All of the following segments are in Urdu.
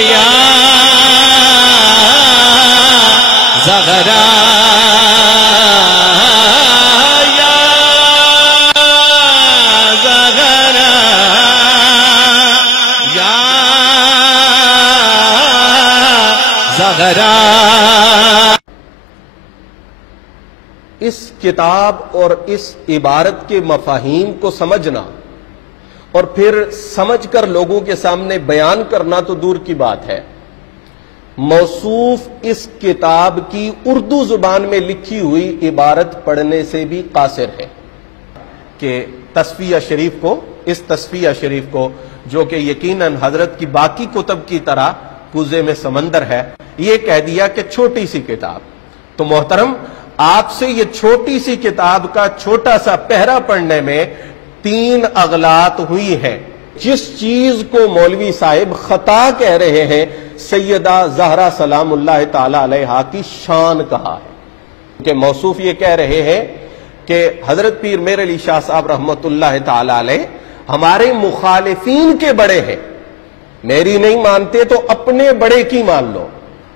یا زغرا یا زغرا یا زغرا۔ اس کتاب اور اس عبارت کے مفاہیم کو سمجھنا اور پھر سمجھ کر لوگوں کے سامنے بیان کرنا تو دور کی بات ہے، موصوف اس کتاب کی اردو زبان میں لکھی ہوئی عبارت پڑھنے سے بھی قاصر ہے کہ تصفیہ شریف کو، اس تصفیہ شریف کو جو کہ یقیناً حضرت کی باقی کتب کی طرح کوزے میں سمندر ہے، یہ کہہ دیا کہ چھوٹی سی کتاب۔ تو محترم، آپ سے یہ چھوٹی سی کتاب کا چھوٹا سا پہرا پڑھنے میں 3 اغلاط ہوئی ہیں۔ جس چیز کو مولوی صاحب خطا کہہ رہے ہیں، سیدہ زہرا سلام اللہ تعالی علیہا کی شان کہا ہے کہ موصوف یہ کہہ رہے ہیں کہ حضرت پیر میر علی شاہ صاحب رحمت اللہ تعالی علیہ ہمارے مخالفین کے بڑے ہیں، میری نہیں مانتے تو اپنے بڑے کی مان لو۔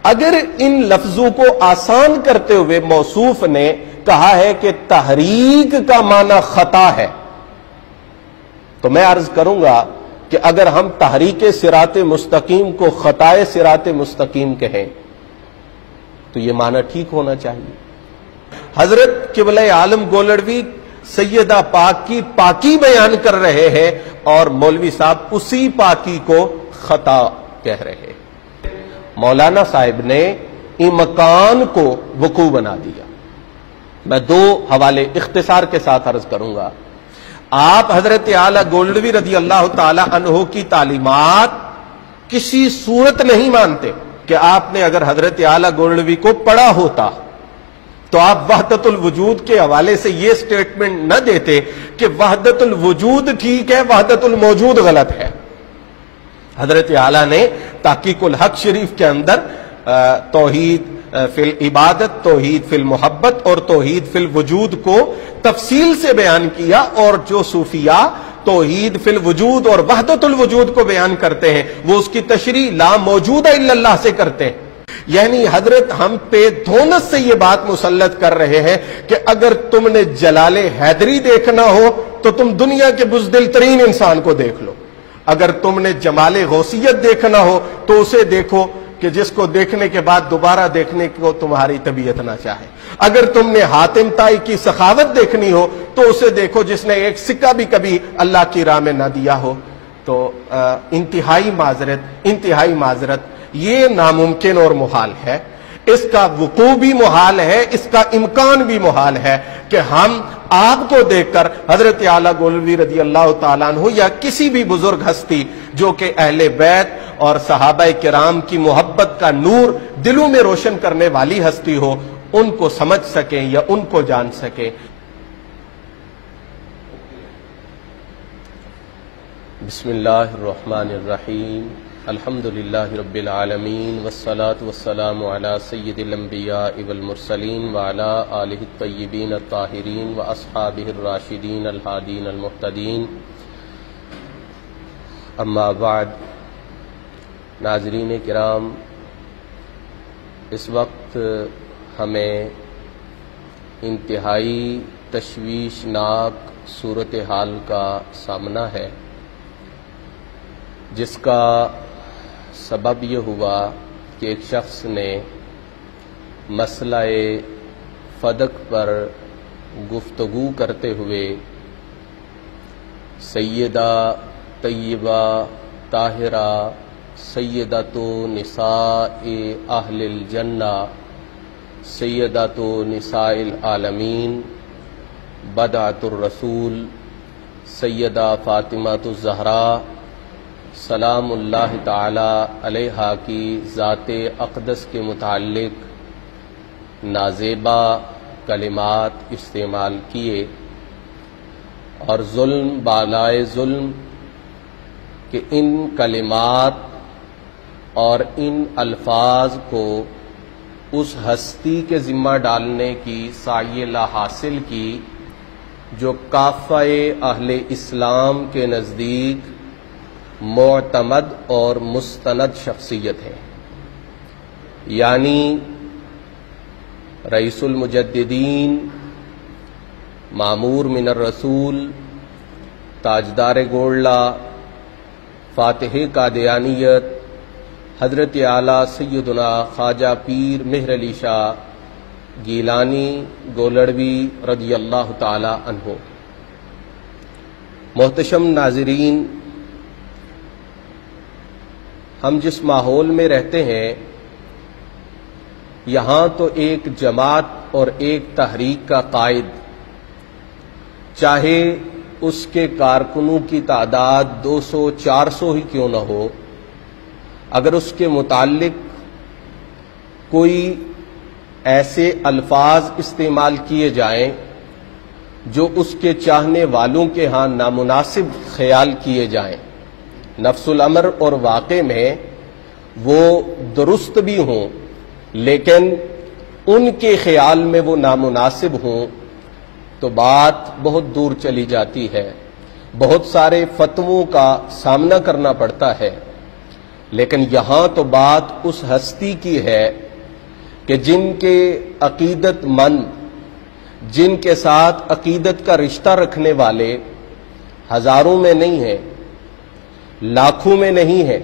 اگر ان لفظوں کو آسان کرتے ہوئے موصوف نے کہا ہے کہ تحریک کا معنی خطا ہے، تو میں عرض کروں گا کہ اگر ہم تحریک صراط مستقیم کو خطائے صراط مستقیم کہیں تو یہ معنی ٹھیک ہونا چاہیے۔ حضرت قبلہ عالم گولڑوی سیدہ پاک کی پاکی بیان کر رہے ہیں اور مولوی صاحب اسی پاکی کو خطا کہہ رہے ہیں۔ مولانا صاحب نے امکان کو وقوع بنا دیا۔ میں 2 حوالے اختصار کے ساتھ عرض کروں گا۔ آپ حضرت اعلیٰ گولڑوی رضی اللہ تعالی عنہ کی تعلیمات کسی صورت نہیں مانتے کہ آپ نے اگر حضرت اعلیٰ گولڑوی کو پڑھا ہوتا تو آپ وحدت الوجود کے حوالے سے یہ سٹیٹمنٹ نہ دیتے کہ وحدت الوجود ٹھیک ہے، وحدت الموجود غلط ہے۔ حضرت اعلیٰ نے تحقیق الحق شریف کے اندر توحید فی العبادت، توحید فی المحبت اور توحید فی الوجود کو تفصیل سے بیان کیا، اور جو صوفیاء توحید فی الوجود اور وحدت الوجود کو بیان کرتے ہیں وہ اس کی تشریح لا موجود الا اللہ سے کرتے ہیں۔ یعنی حضرت ہم پہ دھونس سے یہ بات مسلط کر رہے ہیں کہ اگر تم نے جلال حیدری دیکھنا ہو تو تم دنیا کے بزدل ترین انسان کو دیکھ لو، اگر تم نے جمال غوثیت دیکھنا ہو تو اسے دیکھو کہ جس کو دیکھنے کے بعد دوبارہ دیکھنے کو تمہاری طبیعت نہ چاہے، اگر تم نے حاتم طائی کی سخاوت دیکھنی ہو تو اسے دیکھو جس نے ایک سکہ بھی کبھی اللہ کی راہ میں نہ دیا ہو۔ تو انتہائی معذرت یہ ناممکن اور محال ہے، اس کا وقوع بھی محال ہے، اس کا امکان بھی محال ہے کہ ہم آپ کو دیکھ کر حضرت اعلیٰ گولڑوی رضی اللہ تعالیٰ عنہ یا کسی بھی بزرگ ہستی جو کہ اہل بیت اور صحابہ کرام کی محبت کا نور دلوں میں روشن کرنے والی ہستی ہو، ان کو سمجھ سکیں یا ان کو جان سکیں۔ بسم اللہ الرحمن الرحیم، الحمدللہ رب العالمین، والصلاة والسلام علی سید الانبیاء والمرسلین وعلی آلہ الطیبین الطاہرین واصحابہ الراشدین الہادین المہتدین، اما بعد۔ ناظرین کرام، اس وقت ہمیں انتہائی تشویشناک صورتحال کا سامنا ہے، جس کا سبب یہ ہوا کہ ایک شخص نے مسئلہ فدق پر گفتگو کرتے ہوئے سیدہ طیبہ طاہرہ سیدۃ نساء اہل الجنہ سیدۃ نساء العالمین بدعۃ الرسول سیدہ فاطمہ الزہراء سلام اللہ تعالی علیہا کی ذات اقدس کے متعلق نازیبا کلمات استعمال کیے، اور ظلم بالائے ظلم کہ ان کلمات اور ان الفاظ کو اس ہستی کے ذمہ ڈالنے کی سعی لا حاصل کی جو کافہ اہل اسلام کے نزدیک معتمد اور مستند شخصیت ہیں، یعنی رئیس المجددین، معمور من الرسول، تاجدار گولڑا، فاتح قادیانیت، حضرت اعلیٰ سیدنا خواجہ پیر مہر علی شاہ گیلانی گولڑوی رضی اللہ تعالی عنہ۔ محتشم ناظرین، ہم جس ماحول میں رہتے ہیں یہاں تو ایک جماعت اور ایک تحریک کا قائد، چاہے اس کے کارکنوں کی تعداد 200-400 ہی کیوں نہ ہو، اگر اس کے متعلق کوئی ایسے الفاظ استعمال کیے جائیں جو اس کے چاہنے والوں کے ہاں نامناسب خیال کیے جائیں، نفس الامر اور واقع میں وہ درست بھی ہوں لیکن ان کے خیال میں وہ نامناسب ہوں، تو بات بہت دور چلی جاتی ہے، بہت سارے فتووں کا سامنا کرنا پڑتا ہے۔ لیکن یہاں تو بات اس ہستی کی ہے کہ جن کے عقیدت مند، جن کے ساتھ عقیدت کا رشتہ رکھنے والے ہزاروں میں نہیں ہیں، لاکھوں میں نہیں ہیں،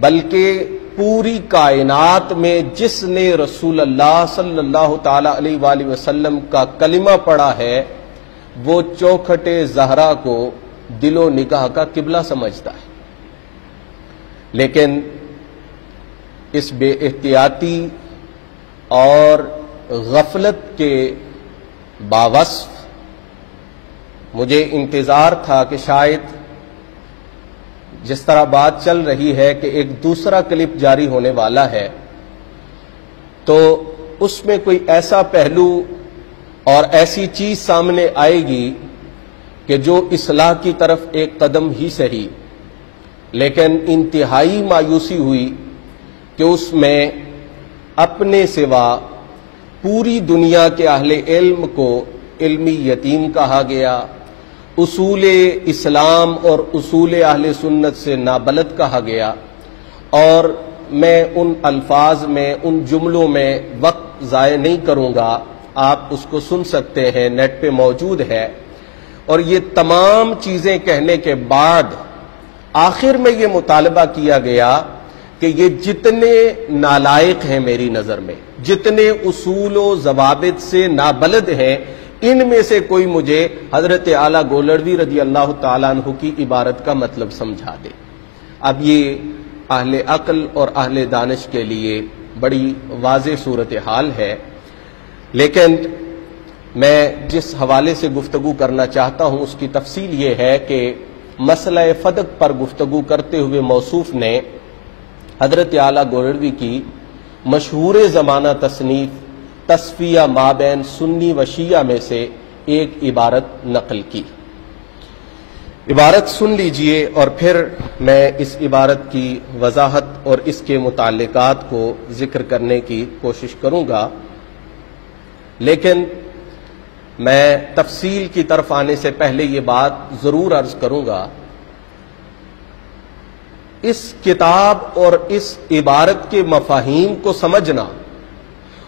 بلکہ پوری کائنات میں جس نے رسول اللہ صلی اللہ تعالی علیہ وآلہ وسلم کا کلمہ پڑھا ہے وہ چوکھٹ زہرا کو دل و نگاہ کا قبلہ سمجھتا ہے، لیکن اس بے احتیاطی اور غفلت کے باوصف مجھے انتظار تھا کہ شاید جس طرح بات چل رہی ہے کہ ایک دوسرا کلپ جاری ہونے والا ہے تو اس میں کوئی ایسا پہلو اور ایسی چیز سامنے آئے گی کہ جو اصلاح کی طرف ایک قدم ہی صحیح، لیکن انتہائی مایوسی ہوئی کہ اس میں اپنے سوا پوری دنیا کے اہل علم کو علمی یتیم کہا گیا، اصول اسلام اور اصول اہل سنت سے نابلد کہا گیا، اور میں ان الفاظ میں، ان جملوں میں وقت ضائع نہیں کروں گا، آپ اس کو سن سکتے ہیں، نیٹ پہ موجود ہے۔ اور یہ تمام چیزیں کہنے کے بعد آخر میں یہ مطالبہ کیا گیا کہ یہ جتنے نالائق ہیں میری نظر میں، جتنے اصول و ضوابط سے نابلد ہیں، ان میں سے کوئی مجھے حضرت اعلیٰ گولڑوی رضی اللہ تعالیٰ عنہ کی عبارت کا مطلب سمجھا دے۔ اب یہ اہل عقل اور اہل دانش کے لیے بڑی واضح صورتحال ہے، لیکن میں جس حوالے سے گفتگو کرنا چاہتا ہوں اس کی تفصیل یہ ہے کہ مسئلہ فدق پر گفتگو کرتے ہوئے موصوف نے حضرت اعلیٰ گولڑوی کی مشہور زمانہ تصنیف تصفیہ مابین سنی و شیعہ میں سے ایک عبارت نقل کی۔ عبارت سن لیجئے اور پھر میں اس عبارت کی وضاحت اور اس کے متعلقات کو ذکر کرنے کی کوشش کروں گا، لیکن میں تفصیل کی طرف آنے سے پہلے یہ بات ضرور عرض کروں گا، اس کتاب اور اس عبارت کے مفاہیم کو سمجھنا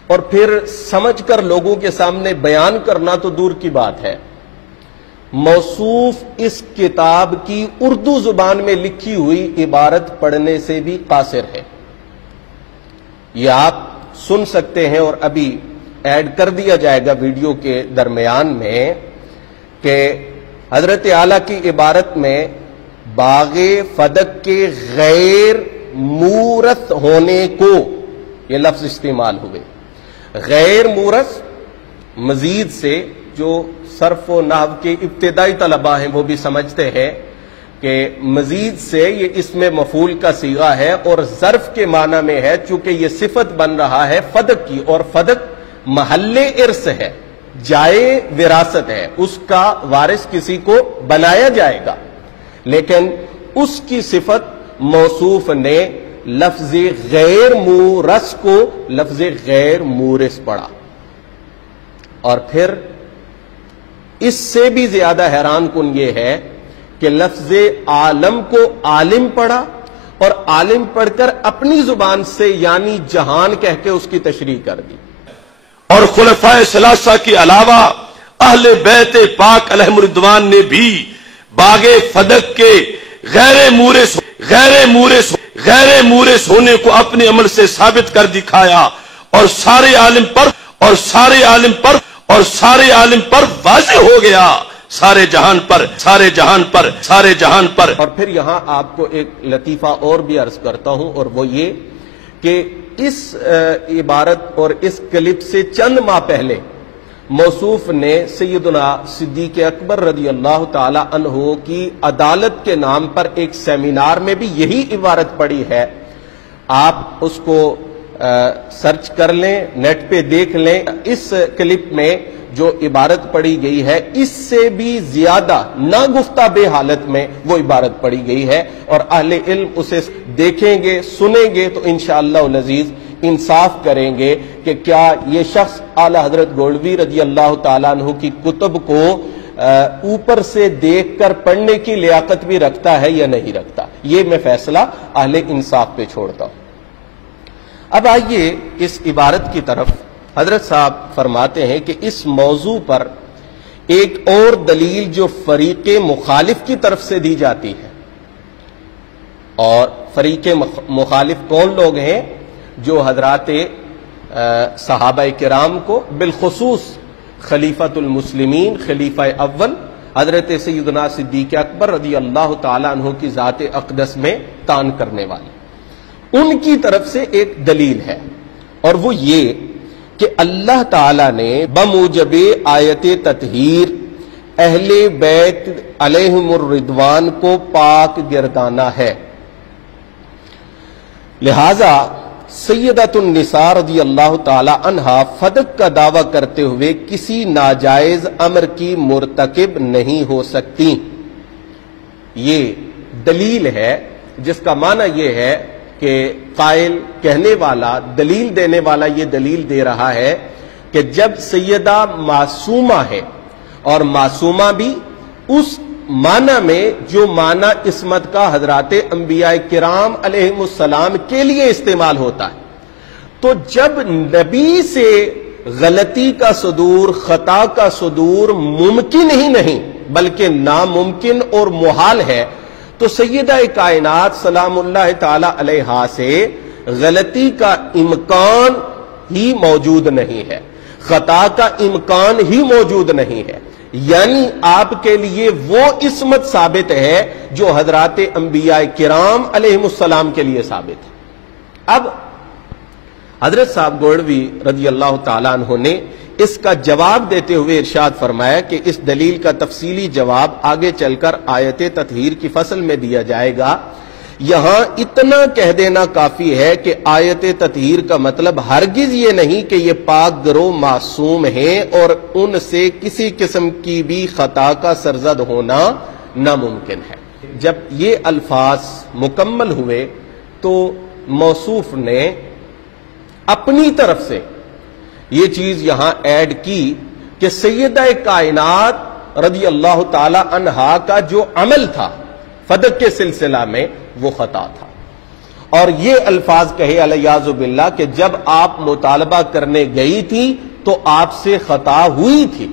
اور پھر سمجھ کر لوگوں کے سامنے بیان کرنا تو دور کی بات ہے، موصوف اس کتاب کی اردو زبان میں لکھی ہوئی عبارت پڑھنے سے بھی قاصر ہے۔ یہ آپ سن سکتے ہیں اور ابھی ایڈ کر دیا جائے گا ویڈیو کے درمیان میں کہ حضرت اعلیٰ کی عبارت میں باغ فدق کے غیر مورث ہونے کو یہ لفظ استعمال ہوئے۔ غیر مورث مزید سے، جو صرف و نحو کے ابتدائی طلباء ہیں وہ بھی سمجھتے ہیں کہ مزید سے یہ اسم مفعول کا صیغہ ہے اور ظرف کے معنی میں ہے، چونکہ یہ صفت بن رہا ہے فدق کی، اور فدق محل ارث ہے، جائے وراثت ہے، اس کا وارث کسی کو بنایا جائے گا، لیکن اس کی صفت موصوف نے لفظ غیر مورث کو لفظ غیر مورث پڑھا۔ اور پھر اس سے بھی زیادہ حیران کن یہ ہے کہ لفظ عالم کو عالم پڑھا اور عالم پڑھ کر اپنی زبان سے یعنی جہان کہہ کے اس کی تشریح کر دی. اور خلفائے ثلاثہ کے علاوہ اہل بیت پاک علیہم الرضوان نے بھی باغ فدق کے غیر مورث ہونے کو اپنے عمل سے ثابت کر دکھایا اور سارے عالم پر واضح ہو گیا، سارے جہان پر. اور پھر یہاں آپ کو ایک لطیفہ اور بھی عرض کرتا ہوں، اور وہ یہ کہ اس عبارت اور اس کلپ سے چند ماہ پہلے موصوف نے سیدنا صدیق اکبر رضی اللہ تعالی عنہ کی عدالت کے نام پر ایک سیمینار میں بھی یہی عبارت پڑھی ہے. آپ اس کو سرچ کر لیں، نیٹ پہ دیکھ لیں. اس کلپ میں جو عبارت پڑھی گئی ہے اس سے بھی زیادہ ناگفتہ بے حالت میں وہ عبارت پڑھی گئی ہے، اور اہل علم اسے دیکھیں گے، سنیں گے تو انشاءاللہ العزیز انصاف کریں گے کہ کیا یہ شخص اعلی حضرت گولوی رضی اللہ تعالیٰ عنہ کی کتب کو اوپر سے دیکھ کر پڑھنے کی لیاقت بھی رکھتا ہے یا نہیں رکھتا. یہ میں فیصلہ اہل انصاف پہ چھوڑتا ہوں. اب آئیے اس عبارت کی طرف. حضرت صاحب فرماتے ہیں کہ اس موضوع پر ایک اور دلیل جو فریق مخالف کی طرف سے دی جاتی ہے، اور فریق مخالف کون لوگ ہیں؟ جو حضرات صحابہ کرام کو، بالخصوص خلیفۃ المسلمین خلیفہ اول حضرت سیدنا صدیق اکبر رضی اللہ تعالیٰ عنہ کی ذات اقدس میں طعن کرنے والے، ان کی طرف سے ایک دلیل ہے، اور وہ یہ کہ اللہ تعالیٰ نے بموجب آیت تطہیر اہل بیت علیہم الرضوان کو پاک گردانا ہے. لہذا سیدۃ النساء رضی اللہ تعالی عنہا فدق کا دعویٰ کرتے ہوئے کسی ناجائز امر کی مرتکب نہیں ہو سکتی. یہ دلیل ہے جس کا معنی یہ ہے کہ قائل، کہنے والا، دلیل دینے والا یہ دلیل دے رہا ہے کہ جب سیدہ معصومہ ہے، اور معصومہ بھی اس معنی میں جو معنی عصمت کا حضرات انبیاء کرام علیہم السلام کے لیے استعمال ہوتا ہے، تو جب نبی سے غلطی کا صدور، خطا کا صدور ممکن ہی نہیں بلکہ ناممکن اور محال ہے، تو سیدہ کائنات سلام اللہ تعالی علیہا سے غلطی کا امکان ہی موجود نہیں ہے، خطا کا امکان ہی موجود نہیں ہے. یعنی آپ کے لیے وہ عصمت ثابت ہے جو حضرات انبیاء کرام علیہم السلام کے لیے ثابت ہے. اب حضرت صاحب گولوی رضی اللہ تعالیٰ عنہ نے اس کا جواب دیتے ہوئے ارشاد فرمایا کہ اس دلیل کا تفصیلی جواب آگے چل کر آیت تطہیر کی فصل میں دیا جائے گا. یہاں اتنا کہہ دینا کافی ہے کہ آیت تطہیر کا مطلب ہرگز یہ نہیں کہ یہ پاک گروہ معصوم ہیں اور ان سے کسی قسم کی بھی خطا کا سرزد ہونا ناممکن ہے. جب یہ الفاظ مکمل ہوئے تو موصوف نے اپنی طرف سے یہ چیز یہاں ایڈ کی کہ سیدہ کائنات رضی اللہ تعالی عنہا کا جو عمل تھا فدق کے سلسلہ میں وہ خطا تھا، اور یہ الفاظ کہے علیاذ باللہ کہ جب آپ مطالبہ کرنے گئی تھی تو آپ سے خطا ہوئی تھی،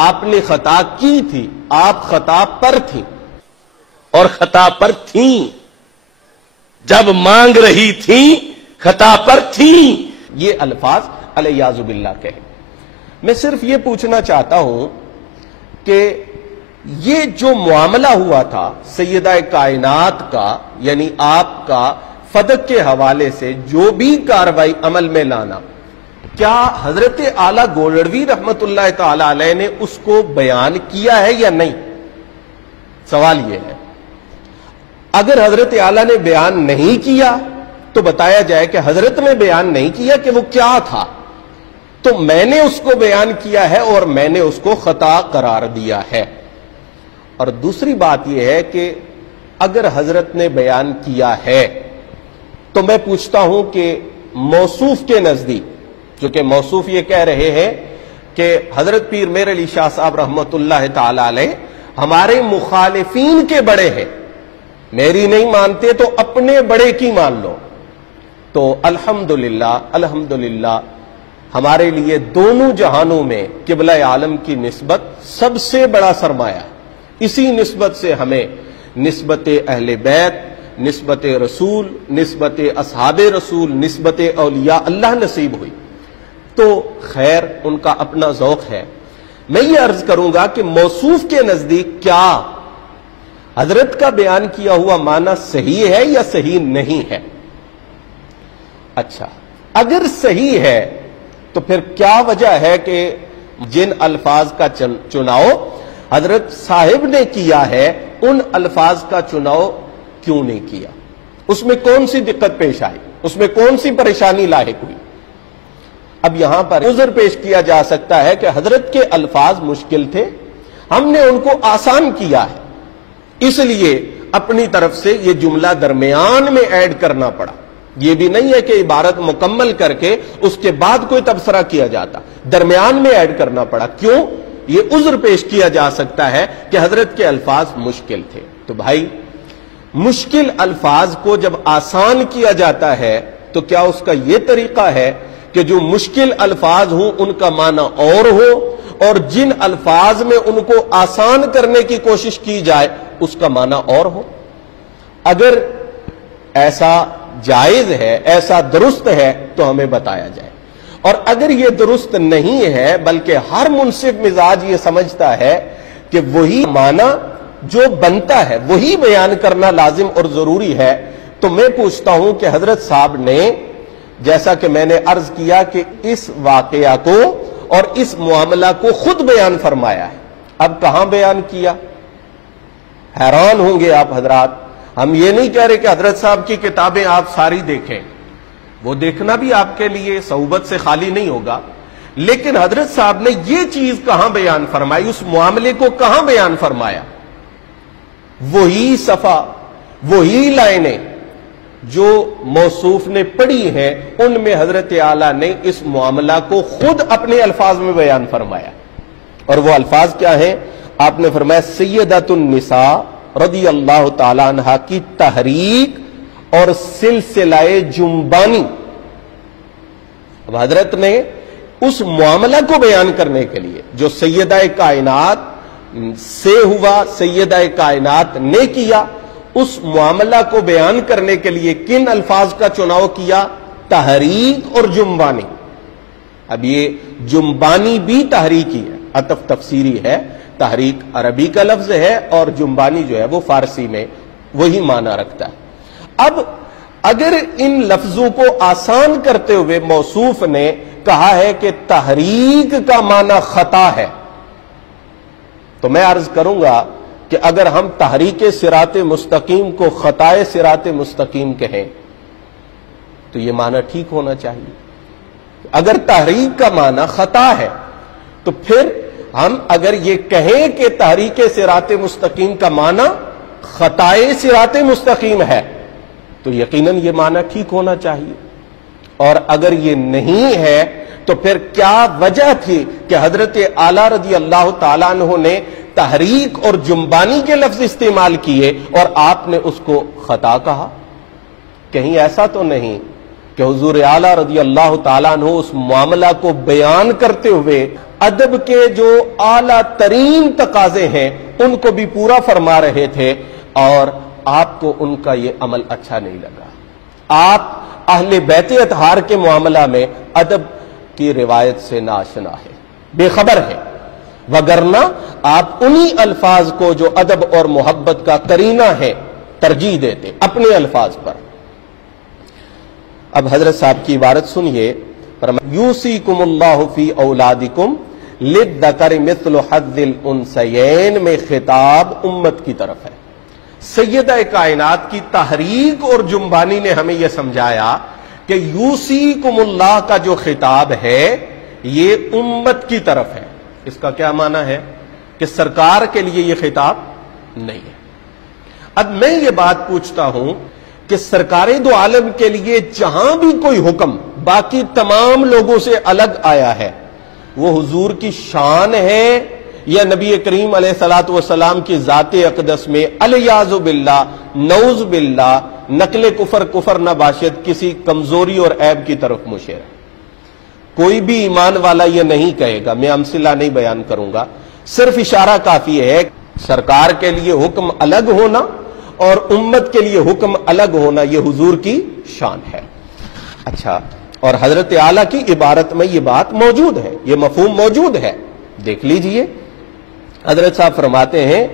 آپ نے خطا کی تھی، آپ خطا پر تھی اور خطا پر تھیں، جب مانگ رہی تھیں خطا پر تھیں. یہ الفاظ علیاذ باللہ کہے. میں صرف یہ پوچھنا چاہتا ہوں کہ یہ جو معاملہ ہوا تھا سیدہ کائنات کا، یعنی آپ کا فدق کے حوالے سے جو بھی کاروائی عمل میں لانا، کیا حضرت اعلیٰ گولڑوی رحمت اللہ تعالی علیہ نے اس کو بیان کیا ہے یا نہیں؟ سوال یہ ہے. اگر حضرت اعلیٰ نے بیان نہیں کیا تو بتایا جائے کہ حضرت نے بیان نہیں کیا کہ وہ کیا تھا، تو میں نے اس کو بیان کیا ہے اور میں نے اس کو خطا قرار دیا ہے. اور دوسری بات یہ ہے کہ اگر حضرت نے بیان کیا ہے تو میں پوچھتا ہوں کہ موصوف کے نزدیک، چونکہ موصوف یہ کہہ رہے ہیں کہ حضرت پیر میر علی شاہ صاحب رحمت اللہ تعالی علیہ ہمارے مخالفین کے بڑے ہیں، میری نہیں مانتے تو اپنے بڑے کی مان لو۔ تو الحمدللہ ہمارے لیے دونوں جہانوں میں قبلہ عالم کی نسبت سب سے بڑا سرمایہ، اسی نسبت سے ہمیں نسبت اہل بیت، نسبت رسول، نسبت اصحاب رسول، نسبت اولیاء اللہ نصیب ہوئی۔ تو خیر ان کا اپنا ذوق ہے۔ میں یہ عرض کروں گا کہ موصوف کے نزدیک کیا حضرت کا بیان کیا ہوا معنی صحیح ہے یا صحیح نہیں ہے؟ اچھا، اگر صحیح ہے تو پھر کیا وجہ ہے کہ جن الفاظ کا چناؤ حضرت صاحب نے کیا ہے ان الفاظ کا چناؤ کیوں نہیں کیا؟ اس میں کون سی دقت پیش آئی؟ اس میں کون سی پریشانی لاحق ہوئی؟ اب یہاں پر عذر پیش کیا جا سکتا ہے کہ حضرت کے الفاظ مشکل تھے، ہم نے ان کو آسان کیا ہے، اس لیے اپنی طرف سے یہ جملہ درمیان میں ایڈ کرنا پڑا۔ یہ بھی نہیں ہے کہ عبارت مکمل کر کے اس کے بعد کوئی تبصرہ کیا جاتا، درمیان میں ایڈ کرنا پڑا۔ کیوں؟ یہ عذر پیش کیا جا سکتا ہے کہ حضرت کے الفاظ مشکل تھے۔ تو بھائی، مشکل الفاظ کو جب آسان کیا جاتا ہے تو کیا اس کا یہ طریقہ ہے کہ جو مشکل الفاظ ہوں ان کا معنی اور ہو، اور جن الفاظ میں ان کو آسان کرنے کی کوشش کی جائے اس کا معنی اور ہو؟ اگر ایسا جائز ہے، ایسا درست ہے تو ہمیں بتایا جائے، اور اگر یہ درست نہیں ہے بلکہ ہر منصف مزاج یہ سمجھتا ہے کہ وہی معنی جو بنتا ہے وہی بیان کرنا لازم اور ضروری ہے، تو میں پوچھتا ہوں کہ حضرت صاحب نے جیسا کہ میں نے عرض کیا کہ اس واقعہ کو اور اس معاملہ کو خود بیان فرمایا ہے، اب کہاں بیان کیا؟ حیران ہوں گے آپ حضرات۔ ہم یہ نہیں کہہ رہے کہ حضرت صاحب کی کتابیں آپ ساری دیکھیں، وہ دیکھنا بھی آپ کے لیے صعوبت سے خالی نہیں ہوگا، لیکن حضرت صاحب نے یہ چیز کہاں بیان فرمائی، اس معاملے کو کہاں بیان فرمایا؟ وہی صفحہ، وہی لائنیں جو موصوف نے پڑھی ہیں ان میں حضرت اعلیٰ نے اس معاملہ کو خود اپنے الفاظ میں بیان فرمایا، اور وہ الفاظ کیا ہیں؟ آپ نے فرمایا سیدۃ النساء رضی اللہ تعالی عنہا کی تحریک اور سلسلہ جنبانی۔ اب حضرت نے اس معاملہ کو بیان کرنے کے لیے جو سیدہ کائنات سے ہوا، سیدہ کائنات نے کیا، اس معاملہ کو بیان کرنے کے لیے کن الفاظ کا چناؤ کیا؟ تحریک اور جنبانی۔ اب یہ جنبانی بھی تحریکی ہے، عطف تفسیری ہے، تحریک عربی کا لفظ ہے اور جنبانی جو ہے وہ فارسی میں وہی معنی رکھتا ہے۔ اب اگر ان لفظوں کو آسان کرتے ہوئے موصوف نے کہا ہے کہ تحریک کا معنی خطا ہے، تو میں عرض کروں گا کہ اگر ہم تحریک صراط مستقیم کو خطائے صراط مستقیم کہیں تو یہ معنی ٹھیک ہونا چاہیے۔ اگر تحریک کا معنی خطا ہے تو پھر ہم اگر یہ کہیں کہ تحریک صراط مستقیم کا معنی خطائے صراط مستقیم ہے تو یقیناً یہ معنی ٹھیک ہونا چاہیے، اور اگر یہ نہیں ہے تو پھر کیا وجہ تھی کہ حضرت اعلیٰ رضی اللہ تعالیٰ عنہ نے تحریک اور جنبانی کے لفظ استعمال کیے اور آپ نے اس کو خطا کہا؟ کہیں ایسا تو نہیں کہ حضور اعلیٰ رضی اللہ تعالیٰ عنہ اس معاملہ کو بیان کرتے ہوئے ادب کے جو اعلیٰ ترین تقاضے ہیں ان کو بھی پورا فرما رہے تھے، اور آپ کو ان کا یہ عمل اچھا نہیں لگا؟ آپ اہل بیت اطہار کے معاملہ میں ادب کی روایت سے ناشنا ہے، بے خبر ہے، وگرنہ آپ انہی الفاظ کو جو ادب اور محبت کا قرینہ ہے ترجیح دیتے اپنے الفاظ پر۔ اب حضرت صاحب کی عبارت سنیے، یوصیکم اللہ فی اولادکم للذکر مثل حظ الانثیین میں خطاب امت کی طرف ہے۔ سیدہ کائنات کی تحریک اور جنبانی نے ہمیں یہ سمجھایا کہ یوصیکم اللہ کا جو خطاب ہے یہ امت کی طرف ہے۔ اس کا کیا معنی ہے کہ سرکار کے لیے یہ خطاب نہیں ہے۔ اب میں یہ بات پوچھتا ہوں کہ سرکار دو عالم کے لیے جہاں بھی کوئی حکم باقی تمام لوگوں سے الگ آیا ہے وہ حضور کی شان ہے یا نبی کریم علیہ الصلوۃ والسلام کی ذات اقدس میں الیاذ باللہ نعوذ باللہ نقل کفر نہ باشد کسی کمزوری اور عیب کی طرف مشیر ہے۔ کوئی بھی ایمان والا یہ نہیں کہے گا، میں امثلہ نہیں بیان کروں گا، صرف اشارہ کافی ہے۔ سرکار کے لیے حکم الگ ہونا اور امت کے لیے حکم الگ ہونا یہ حضور کی شان ہے۔ اچھا، اور حضرت اعلیٰ کی عبارت میں یہ بات موجود ہے، یہ مفہوم موجود ہے، دیکھ لیجئے۔ حضرت صاحب فرماتے ہیں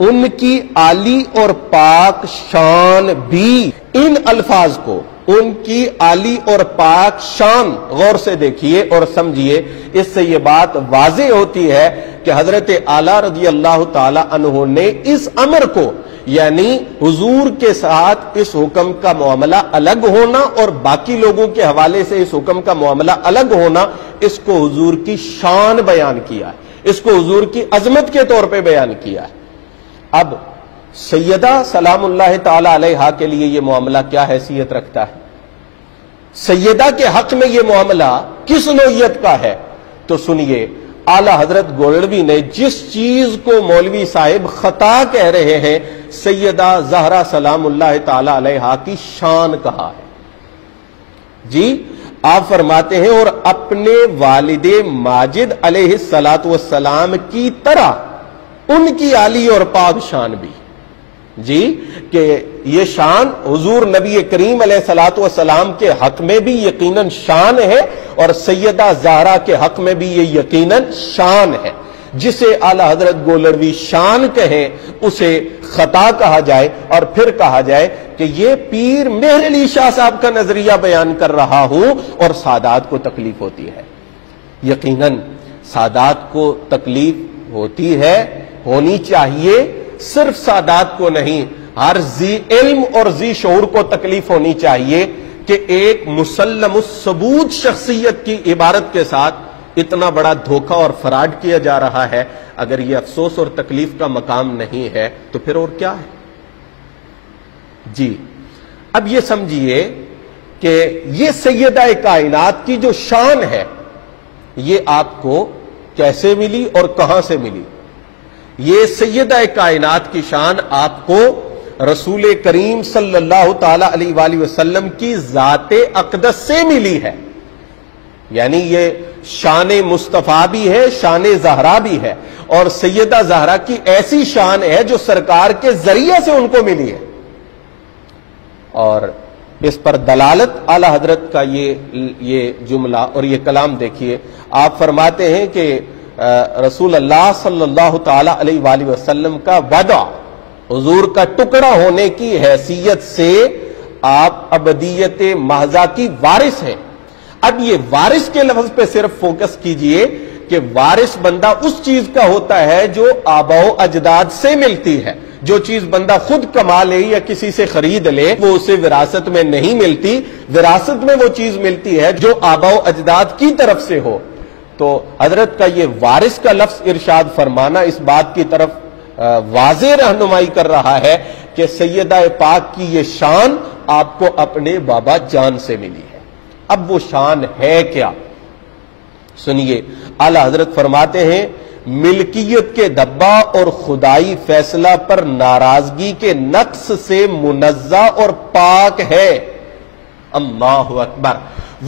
ان کی عالی اور پاک شان بھی، ان الفاظ کو، ان کی عالی اور پاک شان غور سے دیکھیے اور سمجھیے، اس سے یہ بات واضح ہوتی ہے کہ حضرت اعلیٰ رضی اللہ تعالی عنہ نے اس امر کو، یعنی حضور کے ساتھ اس حکم کا معاملہ الگ ہونا اور باقی لوگوں کے حوالے سے اس حکم کا معاملہ الگ ہونا، اس کو حضور کی شان بیان کیا ہے، اس کو حضور کی عظمت کے طور پہ بیان کیا ہے۔ اب سیدہ سلام اللہ تعالی علیہا کے لیے یہ معاملہ کیا حیثیت رکھتا ہے؟ سیدہ کے حق میں یہ معاملہ کس نوعیت کا ہے؟ تو سنیے، اعلی حضرت گولڑوی نے جس چیز کو مولوی صاحب خطا کہہ رہے ہیں سیدہ زہرا سلام اللہ تعالی علیہا کی شان کہا ہے۔ جی آپ فرماتے ہیں اور اپنے والد ماجد علیہ الصلوۃ والسلام کی طرح ان کی عالی اور پاک شان بھی، جی کہ یہ شان حضور نبی کریم علیہ الصلوۃ والسلام کے حق میں بھی یقیناً شان ہے اور سیدہ زہرا کے حق میں بھی یہ یقیناً شان ہے۔ جسے اعلی حضرت گولڑوی شان کہیں اسے خطا کہا جائے اور پھر کہا جائے کہ یہ پیر مہر علی شاہ صاحب کا نظریہ بیان کر رہا ہوں اور سادات کو تکلیف ہوتی ہے۔ یقیناً سادات کو تکلیف ہوتی ہے، ہونی چاہیے، صرف سادات کو نہیں، ہر ذی علم اور ذی شعور کو تکلیف ہونی چاہیے کہ ایک مسلم الثبوت شخصیت کی عبارت کے ساتھ اتنا بڑا دھوکہ اور فراڈ کیا جا رہا ہے۔ اگر یہ افسوس اور تکلیف کا مقام نہیں ہے تو پھر اور کیا ہے؟ جی اب یہ سمجھیے کہ یہ سیدہ کائنات کی جو شان ہے یہ آپ کو کیسے ملی اور کہاں سے ملی؟ یہ سیدہ کائنات کی شان آپ کو رسول کریم صلی اللہ تعالی علیہ وآلہ وسلم کی ذات اقدس سے ملی ہے، یعنی یہ شان مصطفیٰ بھی ہے، شان زہرا بھی ہے، اور سیدہ زہرا کی ایسی شان ہے جو سرکار کے ذریعے سے ان کو ملی ہے۔ اور اس پر دلالت اعلی حضرت کا یہ جملہ اور یہ کلام دیکھیے، آپ فرماتے ہیں کہ رسول اللہ صلی اللہ تعالی علیہ وآلہ وسلم کا وعدہ، حضور کا ٹکڑا ہونے کی حیثیت سے آپ ابدیت محضہ کی وارث ہیں۔ اب یہ وارث کے لفظ پہ صرف فوکس کیجئے کہ وارث بندہ اس چیز کا ہوتا ہے جو آباء و اجداد سے ملتی ہے۔ جو چیز بندہ خود کما لے یا کسی سے خرید لے وہ اسے وراثت میں نہیں ملتی، وراثت میں وہ چیز ملتی ہے جو آباء و اجداد کی طرف سے ہو۔ تو حضرت کا یہ وارث کا لفظ ارشاد فرمانا اس بات کی طرف واضح رہنمائی کر رہا ہے کہ سیدہ پاک کی یہ شان آپ کو اپنے بابا جان سے ملی ہے۔ اب وہ شان ہے کیا؟ سنیے، اعلی حضرت فرماتے ہیں ملکیت کے دھبا اور خدائی فیصلہ پر ناراضگی کے نقص سے منزہ اور پاک ہے۔ اللہ اکبر!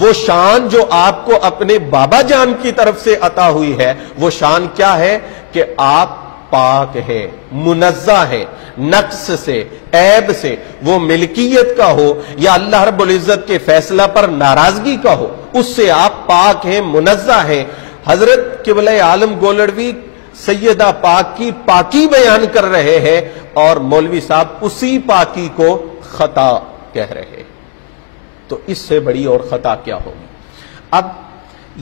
وہ شان جو آپ کو اپنے بابا جان کی طرف سے عطا ہوئی ہے وہ شان کیا ہے کہ آپ پاک ہے، منزہ ہے نقص سے، عیب سے، وہ ملکیت کا ہو یا اللہ رب العزت کے فیصلہ پر ناراضگی کا ہو، اس سے آپ پاک ہیں، منزہ ہیں۔ حضرت قبلہ عالم گولڑوی سیدہ پاک کی پاکی بیان کر رہے ہیں اور مولوی صاحب اسی پاکی کو خطا کہہ رہے ہیں، تو اس سے بڑی اور خطا کیا ہوگی؟ اب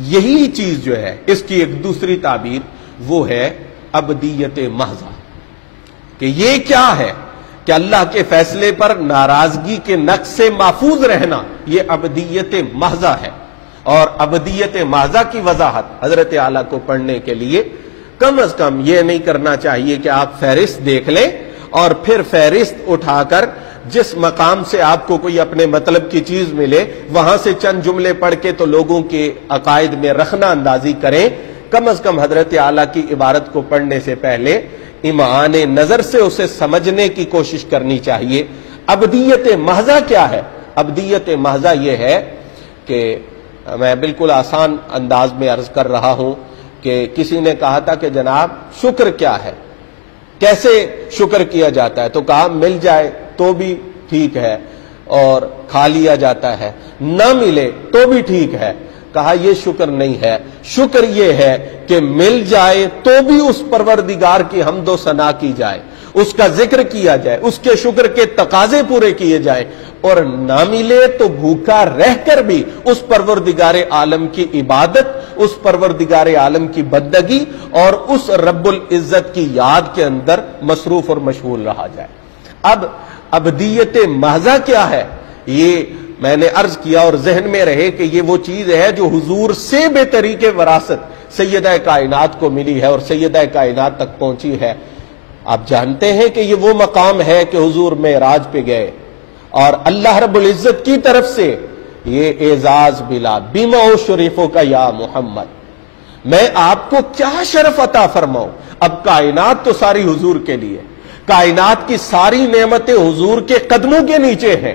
یہی چیز جو ہے اس کی ایک دوسری تعبیر وہ ہے ابدیت محضہ، کہ یہ کیا ہے کہ اللہ کے فیصلے پر ناراضگی کے نقص سے محفوظ رہنا، یہ ابدیت محضہ ہے۔ اور ابدیت محضہ کی وضاحت حضرت اعلیٰ کو پڑھنے کے لیے کم از کم یہ نہیں کرنا چاہیے کہ آپ فہرست دیکھ لیں اور پھر فہرست اٹھا کر جس مقام سے آپ کو کوئی اپنے مطلب کی چیز ملے وہاں سے چند جملے پڑھ کے تو لوگوں کے عقائد میں رخنہ اندازی کریں۔ کم از کم حضرت اعلیٰ کی عبارت کو پڑھنے سے پہلے امعان نظر سے اسے سمجھنے کی کوشش کرنی چاہیے۔ ابدیت محضہ کیا ہے؟ ابدیت محضہ یہ ہے کہ میں بالکل آسان انداز میں عرض کر رہا ہوں کہ کسی نے کہا تھا کہ جناب شکر کیا ہے، کیسے شکر کیا جاتا ہے؟ تو کہا مل جائے تو بھی ٹھیک ہے اور کھا لیا جاتا ہے، نہ ملے تو بھی ٹھیک ہے۔ کہا یہ شکر نہیں ہے، شکر یہ ہے کہ مل جائے تو بھی اس پروردگار کی حمد و ثنا کی جائے، اس کا ذکر کیا جائے، اس کے شکر کے تقاضے پورے کیے جائیں، اور نہ ملے تو بھوکا رہ کر بھی اس پروردگار عالم کی عبادت، اس پروردگار عالم کی بندگی اور اس رب العزت کی یاد کے اندر مصروف اور مشغول رہا جائے۔ اب ابدیت محضہ کیا ہے؟ یہ میں نے عرض کیا اور ذہن میں رہے کہ یہ وہ چیز ہے جو حضور سے بے طریق وراثت سیدہ کائنات کو ملی ہے اور سیدہ کائنات تک پہنچی ہے۔ آپ جانتے ہیں کہ یہ وہ مقام ہے کہ حضور معراج پہ گئے اور اللہ رب العزت کی طرف سے یہ اعزاز ملا، بما شریفوں کا یا محمد، میں آپ کو کیا شرف عطا فرماؤں؟ اب کائنات تو ساری حضور کے لیے، کائنات کی ساری نعمتیں حضور کے قدموں کے نیچے ہیں۔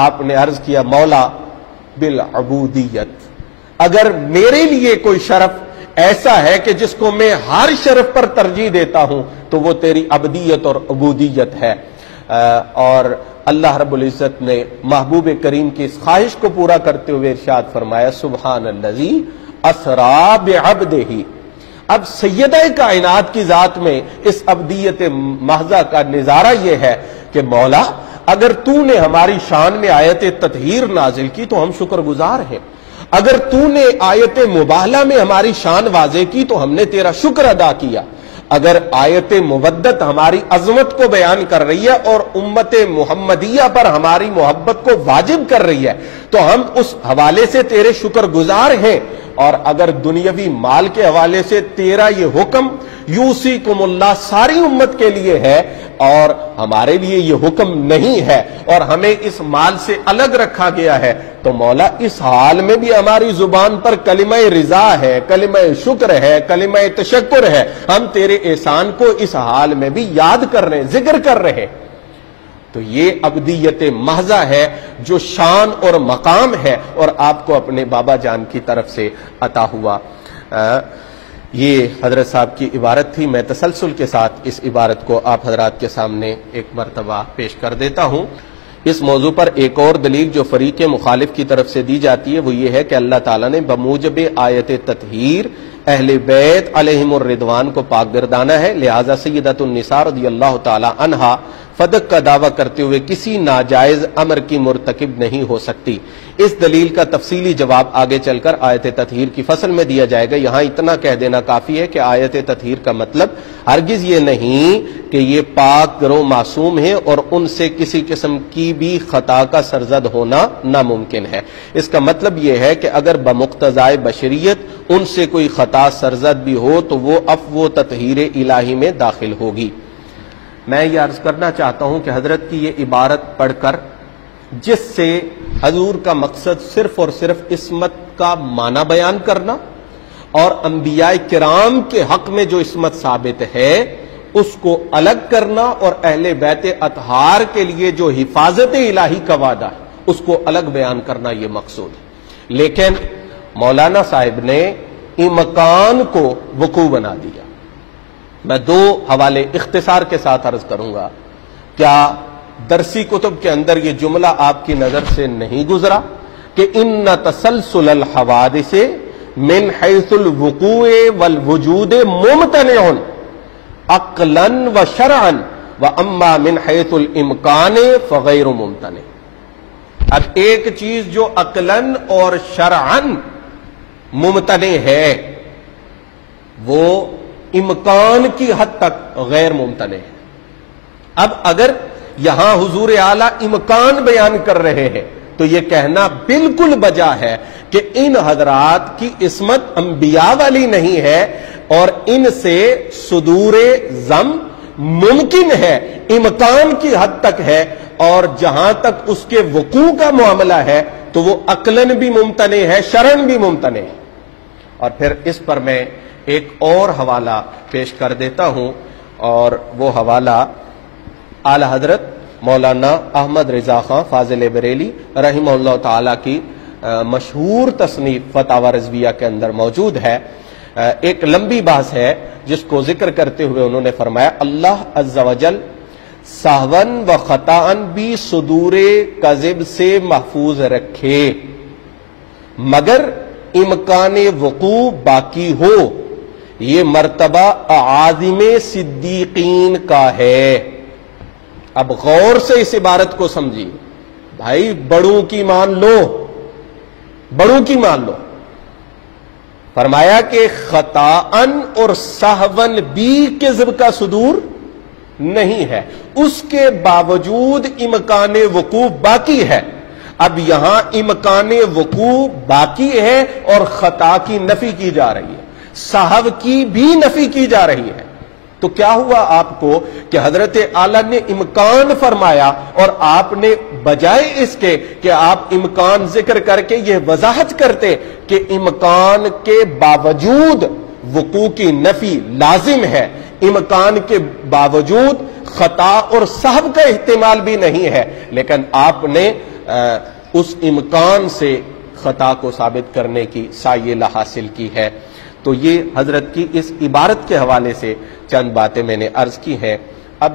آپ نے عرض کیا مولا بالعبودیت، اگر میرے لیے کوئی شرف ایسا ہے کہ جس کو میں ہر شرف پر ترجیح دیتا ہوں تو وہ تیری عبدیت اور عبودیت ہے۔ اور اللہ رب العزت نے محبوب کریم کی اس خواہش کو پورا کرتے ہوئے ارشاد فرمایا سبحان الذی اسری بعبدہ۔ اب سیدہ کائنات کی ذات میں اس عبدیت محضہ کا نظارہ یہ ہے کہ مولا اگر تو نے ہماری شان میں آیت تطہیر نازل کی تو ہم شکر گزار ہیں، اگر تو نے آیت مباہلہ میں ہماری شان واضح کی تو ہم نے تیرا شکر ادا کیا، اگر آیت مودت ہماری عظمت کو بیان کر رہی ہے اور امت محمدیہ پر ہماری محبت کو واجب کر رہی ہے تو ہم اس حوالے سے تیرے شکر گزار ہیں، اور اگر دنیاوی مال کے حوالے سے تیرا یہ حکم یوصیکم اللہ ساری امت کے لیے ہے اور ہمارے لیے یہ حکم نہیں ہے اور ہمیں اس مال سے الگ رکھا گیا ہے، تو مولا اس حال میں بھی ہماری زبان پر کلمہ رضا ہے، کلمہ شکر ہے، کلمہ تشکر ہے، ہم تیرے احسان کو اس حال میں بھی یاد کر رہے ہیں، ذکر کر رہے ہیں۔ تو یہ عبدیت محضہ ہے جو شان اور مقام ہے اور آپ کو اپنے بابا جان کی طرف سے عطا ہوا۔ یہ حضرت صاحب کی عبارت تھی، میں تسلسل کے ساتھ اس عبارت کو آپ حضرات کے سامنے ایک مرتبہ پیش کر دیتا ہوں۔ اس موضوع پر ایک اور دلیل جو فریق مخالف کی طرف سے دی جاتی ہے وہ یہ ہے کہ اللہ تعالیٰ نے بموجب آیت تطہیر اہل بیت علیہم الرضوان کو پاک گردانا ہے، لہذا سیدۃ النساء رضی اللہ تعالی عنہا فدق کا دعویٰ کرتے ہوئے کسی ناجائز امر کی مرتکب نہیں ہو سکتی۔ اس دلیل کا تفصیلی جواب آگے چل کر آیت تطہیر کی فصل میں دیا جائے گا، یہاں اتنا کہہ دینا کافی ہے کہ آیت تطہیر کا مطلب ہرگز یہ نہیں کہ یہ پاک گرو معصوم ہیں اور ان سے کسی قسم کی بھی خطا کا سرزد ہونا ناممکن ہے۔ اس کا مطلب یہ ہے کہ اگر بمقتضائے بشریت ان سے کوئی خطا سرزد بھی ہو تو وہ عفو و تطہیر الہی میں داخل ہوگی۔ میں یہ عرض کرنا چاہتا ہوں کہ حضرت کی یہ عبارت پڑھ کر جس سے حضور کا مقصد صرف اور صرف عصمت کا معنی بیان کرنا اور انبیاء کرام کے حق میں جو عصمت ثابت ہے اس کو الگ کرنا اور اہل بیت اطہار کے لیے جو حفاظت الہی کا وعدہ ہے اس کو الگ بیان کرنا یہ مقصود ہے، لیکن مولانا صاحب نے امکان کو وقوع بنا دیا۔ میں دو حوالے اختصار کے ساتھ عرض کروں گا۔ کیا درسی کتب کے اندر یہ جملہ آپ کی نظر سے نہیں گزرا کہ ان تسلسل الحوادث من حیث الوقوع والوجود ممتنع عقلا و شرعا واما من حیث الامکان فغیر ممتنع۔ اب ایک چیز جو عقلا اور شرعا ممتنع ہے وہ امکان کی حد تک غیر ممتنع ہے۔ اب اگر یہاں حضور اعلیٰ امکان بیان کر رہے ہیں تو یہ کہنا بالکل بجا ہے کہ ان حضرات کی عصمت انبیاء والی نہیں ہے اور ان سے صدور ذم ممکن ہے، امکان کی حد تک ہے، اور جہاں تک اس کے وقوع کا معاملہ ہے تو وہ عقلاً بھی ممتنع ہے، شرعاً بھی ممتنع ہے۔ اور پھر اس پر میں ایک اور حوالہ پیش کر دیتا ہوں، اور وہ حوالہ اعلی حضرت مولانا احمد رضا خان فاضل بریلی رحمہ اللہ تعالی کی مشہور تصنیف فتاوی رضویہ کے اندر موجود ہے۔ ایک لمبی بحث ہے جس کو ذکر کرتے ہوئے انہوں نے فرمایا، اللہ عز و جل سہون و خطاً بھی صدور کذب سے محفوظ رکھے، مگر امکان وقوع باقی ہو، یہ مرتبہ عازم صدیقین کا ہے۔ اب غور سے اس عبارت کو سمجھیے بھائی، بڑوں کی مان لو، بڑوں کی مان لو۔ فرمایا کہ خطاً اور سہون بھی کذب کا صدور نہیں ہے، اس کے باوجود امکان وقوع باقی ہے۔ اب یہاں امکان وقوع باقی ہے اور خطا کی نفی کی جا رہی ہے، سہو کی بھی نفی کی جا رہی ہے۔ تو کیا ہوا آپ کو کہ حضرت اعلیٰ نے امکان فرمایا، اور آپ نے بجائے اس کے کہ آپ امکان ذکر کر کے یہ وضاحت کرتے کہ امکان کے باوجود وقوع کی نفی لازم ہے، امکان کے باوجود خطا اور سہو کا احتمال بھی نہیں ہے، لیکن آپ نے اس امکان سے خطا کو ثابت کرنے کی سائلہ حاصل کی ہے۔ تو یہ حضرت کی اس عبارت کے حوالے سے چند باتیں میں نے عرض کی ہیں۔ اب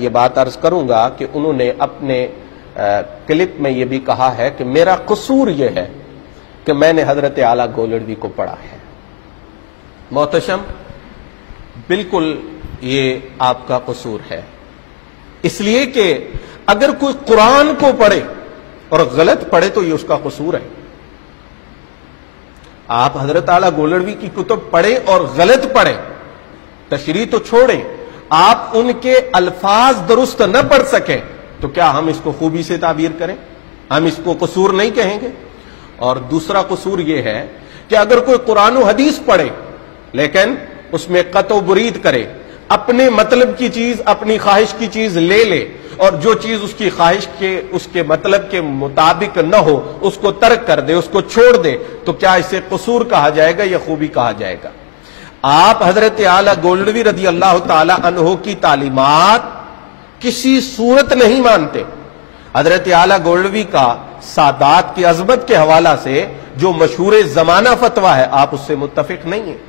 یہ بات عرض کروں گا کہ انہوں نے اپنے کلپ میں یہ بھی کہا ہے کہ میرا قصور یہ ہے کہ میں نے حضرت اعلیٰ گولڑوی کو پڑھا ہے۔ محتشم، بالکل یہ آپ کا قصور ہے، اس لیے کہ اگر کوئی قرآن کو پڑھے اور غلط پڑھے تو یہ اس کا قصور ہے۔ آپ حضرت اعلیٰ گولڑوی کی کتب پڑھیں اور غلط پڑھیں، تشریح تو چھوڑیں، آپ ان کے الفاظ درست نہ پڑھ سکیں تو کیا ہم اس کو خوبی سے تعبیر کریں؟ ہم اس کو قصور نہیں کہیں گے؟ اور دوسرا قصور یہ ہے کہ اگر کوئی قرآن و حدیث پڑھے لیکن اس میں قطع و برید کرے، اپنے مطلب کی چیز اپنی خواہش کی چیز لے لے، اور جو چیز اس کی خواہش کے اس کے مطلب کے مطابق نہ ہو اس کو ترک کر دے، اس کو چھوڑ دے، تو کیا اسے قصور کہا جائے گا یا خوبی کہا جائے گا؟ آپ حضرت اعلیٰ گولڑوی رضی اللہ تعالی عنہ کی تعلیمات کسی صورت نہیں مانتے۔ حضرت اعلیٰ گولڑوی کا سادات کی عظمت کے حوالہ سے جو مشہور زمانہ فتویٰ ہے، آپ اس سے متفق نہیں ہیں۔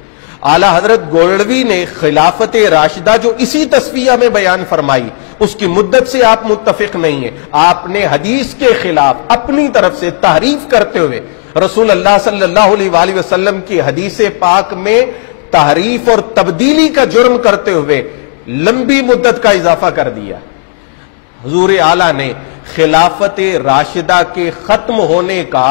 اعلیٰ حضرت گولڑوی نے خلافت راشدہ جو اسی تصفیہ میں بیان فرمائی، اس کی مدت سے آپ متفق نہیں ہیں۔ آپ نے حدیث کے خلاف اپنی طرف سے تحریف کرتے ہوئے رسول اللہ صلی اللہ علیہ وآلہ وسلم کی حدیث پاک میں تحریف اور تبدیلی کا جرم کرتے ہوئے لمبی مدت کا اضافہ کر دیا۔ حضور اعلیٰ نے خلافت راشدہ کے ختم ہونے کا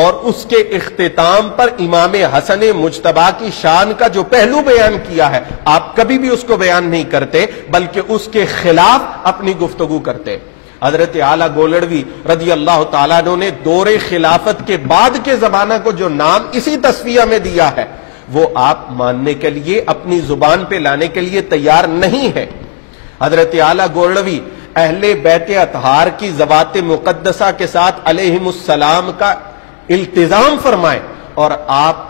اور اس کے اختتام پر امام حسن مجتبی کی شان کا جو پہلو بیان کیا ہے، آپ کبھی بھی اس کو بیان نہیں کرتے بلکہ اس کے خلاف اپنی گفتگو کرتے۔ حضرت اعلیٰ گولڑوی رضی اللہ تعالیٰ عنہ نے دور خلافت کے بعد کے زمانہ کو جو نام اسی تصفیہ میں دیا ہے، وہ آپ ماننے کے لیے اپنی زبان پہ لانے کے لیے تیار نہیں ہے۔ حضرت اعلیٰ گولڑوی اہل بیت اطہار کی ذوات مقدسہ کے ساتھ علیہم السلام کا التزام فرمائیں، اور آپ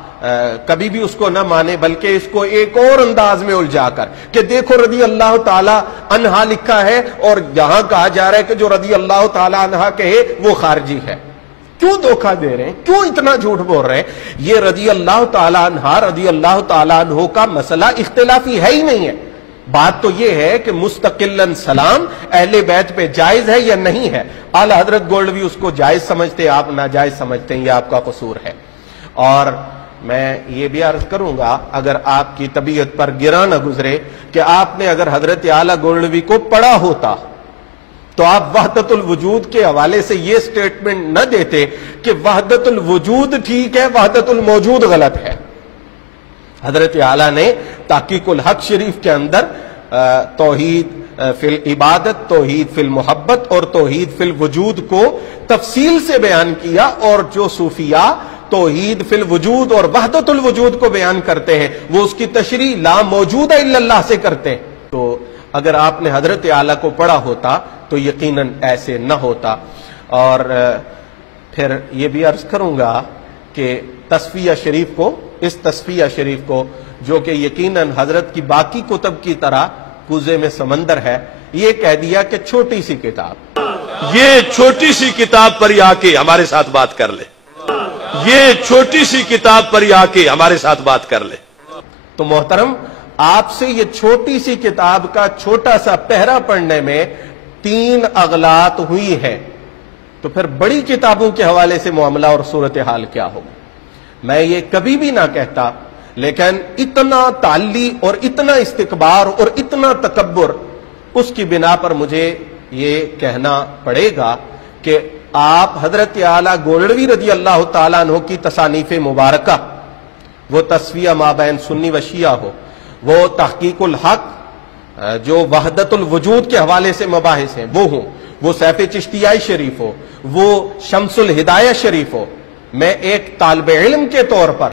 کبھی بھی اس کو نہ مانے بلکہ اس کو ایک اور انداز میں الجھا کر کہ دیکھو رضی اللہ تعالی عنہا لکھا ہے اور یہاں کہا جا رہا ہے کہ جو رضی اللہ تعالی عنہا کہے وہ خارجی ہے۔ کیوں دھوکہ دے رہے ہیں؟ کیوں اتنا جھوٹ بول رہے ہیں؟ یہ رضی اللہ تعالی عنہا رضی اللہ تعالی عنہ کا مسئلہ اختلافی ہے ہی نہیں ہے۔ بات تو یہ ہے کہ مستقلاً سلام اہل بیت پہ جائز ہے یا نہیں ہے۔ اعلی حضرت گولڑوی اس کو جائز سمجھتے، آپ ناجائز سمجھتے ہیں، یہ آپ کا قصور ہے۔ اور میں یہ بھی عرض کروں گا، اگر آپ کی طبیعت پر گرا نہ گزرے کہ آپ نے اگر حضرت اعلیٰ گولڑوی کو پڑھا ہوتا تو آپ وحدت الوجود کے حوالے سے یہ سٹیٹمنٹ نہ دیتے کہ وحدت الوجود ٹھیک ہے، وحدت الموجود غلط ہے۔ حضرت اعلیٰ نے تحقیق الحق شریف کے اندر توحید فی العبادت، توحید فی المحبت اور توحید فی الوجود کو تفصیل سے بیان کیا، اور جو صوفیاء توحید فی الوجود اور وحدت الوجود کو بیان کرتے ہیں وہ اس کی تشریح لا موجود الا اللہ سے کرتے ہیں۔ تو اگر آپ نے حضرت اعلیٰ کو پڑھا ہوتا تو یقیناً ایسے نہ ہوتا۔ اور پھر یہ بھی عرض کروں گا کہ تصفیہ شریف کو اس تصفیہ شریف کو، جو کہ یقیناً حضرت کی باقی کتب کی طرح کوزے میں سمندر ہے، یہ کہہ دیا کہ چھوٹی سی کتاب، یہ چھوٹی سی کتاب پر ہی آ کے ہمارے ساتھ بات کر لے، یہ چھوٹی سی کتاب پر ہی آ کے ہمارے ساتھ بات کر لے۔ تو محترم، آپ سے یہ چھوٹی سی کتاب کا چھوٹا سا پہرا پڑھنے میں 3 اغلاط ہوئی ہیں، تو پھر بڑی کتابوں کے حوالے سے معاملہ اور صورتحال کیا ہوگا؟ میں یہ کبھی بھی نہ کہتا، لیکن اتنا تعلی اور اتنا استکبار اور اتنا تکبر، اس کی بنا پر مجھے یہ کہنا پڑے گا کہ آپ حضرت اعلیٰ گولڑوی رضی اللہ تعالیٰ عنہ کی تصانیف مبارکہ، وہ تصفیہ مابین سنی و شیعہ ہو، وہ تحقیق الحق جو وحدت الوجود کے حوالے سے مباحث ہیں وہ ہوں، وہ سیف چشتیائی شریف ہو، وہ شمس الہدایہ شریف ہو، میں ایک طالب علم کے طور پر